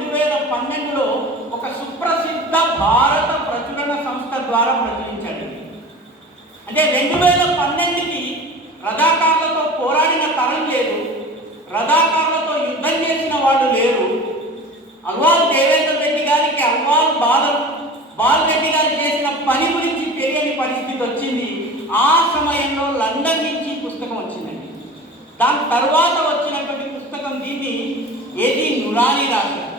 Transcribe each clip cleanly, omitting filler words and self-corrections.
2012లో ఒక సుప్రసిద్ధ భారత ప్రచురణ సంస్థ ద్వారా ప్రచురించాడు. అంటే 2012కి రజాకార్లతో పోరాడిన తరం లేదు, రజాకార్లతో యుద్ధం చేసిన వాళ్ళు లేరు. అల్వాల్ దేవేంద్ర రెడ్డి గారికి అల్వాల్ బాలరెడ్డి గారు చేసిన పని గురించి తెలియని పరిస్థితి వచ్చింది. ఆ సమయంలో లండన్ నుంచి పుస్తకం వచ్చిందండి. దాని తర్వాత వచ్చినటువంటి పుస్తకం దీన్ని ఏది నురాని రాశారు.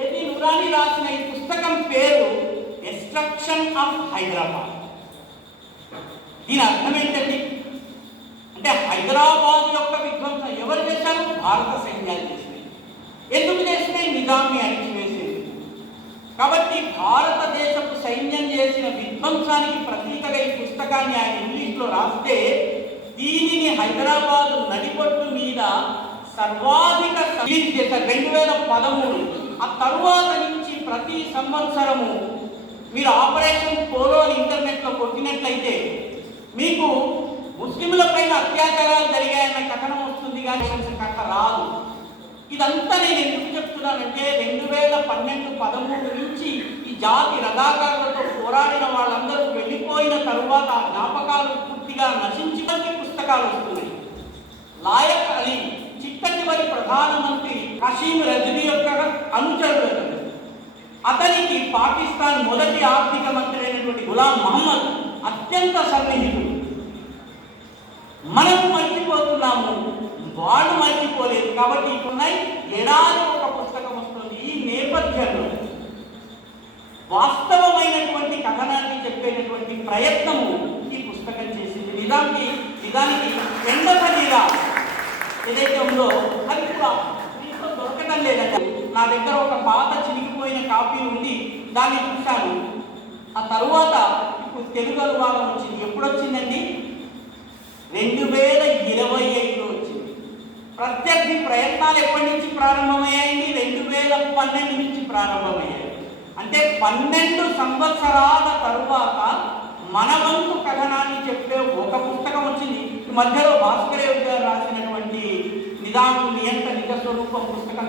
ఏది నురాని రాసిన ఈ పుస్తకం పేరు డిస్ట్రక్షన్ ఆఫ్ హైదరాబాద్. దీని అర్థం ఏంటండి అంటే హైదరాబాద్ యొక్క విధ్వంసం ఎవరు చేశారు? భారత సైన్యాలు చేసినాయి. ఎందుకు చేసినాయి? నిజాంని అణిచివేసేది. కాబట్టి భారతదేశపు సైన్యం చేసిన విధ్వంసానికి ప్రతీకగా ఈ పుస్తకాన్ని ఆయన ఇంగ్లీష్లో రాస్తే దీనిని హైదరాబాద్ నడిబొట్టు మీద సర్వాధిక రిలీజ్ చేశారు 2013. ఆ తరువాత నుంచి ప్రతి సంవత్సరము మీరు ఆపరేషన్ పోలో అని ఇంటర్నెట్లో కొట్టినట్లయితే మీకు ముస్లింల పైన అత్యాచారాలు జరిగాయన్న కథనం వస్తుంది, కానీ కథ రాదు. ఇదంతా నేను ఎందుకు చెప్తున్నానంటే 2012-13 నుంచి ఈ జాతి రజాకారులతో పోరాడిన వాళ్ళందరూ వెళ్ళిపోయిన తరువాత ఆ జ్ఞాపకాలు పూర్తిగా నశించినటువంటి పుస్తకాలు వస్తున్నాయి. లాయక్ అలీ చిట్టచివరి ప్రధానమంత్రి హషీం రజ్వీ యొక్క అనుచరుడు. అతనికి పాకిస్తాన్ మొదటి ఆర్థిక మంత్రి అయినటువంటి గులాం మహమ్మద్ అత్యంత సన్నిహితుడు. మనం మర్చిపోతున్నాము, వాళ్ళు మర్చిపోలేదు. కాబట్టి ఇప్పుడున్నాయి ఏడాది ఒక పుస్తకం వస్తుంది. ఈ నేపథ్యంలో వాస్తవమైనటువంటి కథనాన్ని చెప్పేటటువంటి ప్రయత్నము ఈ పుస్తకం చేసింది. నిజానికి ఎండపడిగా ఏదైతే ఉందో అది కూడా దొరకడం లేదండి. నా దగ్గర ఒక పాత చినిగిపోయిన కాపీ ఉంది, దాన్ని చూశాను. ఆ తరువాత ఇప్పుడు తెలుగు అనువాదం వచ్చింది. ఎప్పుడు వచ్చిందండి? 2025లో వచ్చింది. ప్రత్యర్థి ప్రయత్నాలు ఎప్పటి నుంచి ప్రారంభమయ్యాయండి? 2012 నుంచి ప్రారంభమయ్యాయి. అంటే 12 సంవత్సరాల తరువాత మన వంతు కథనాన్ని చెప్పే ఒక పుస్తకం వచ్చింది. మధ్యలో భాస్కరేవ్ గారు రాసినటువంటి నిజాం నియంత నిజ స్వరూపం పుస్తకం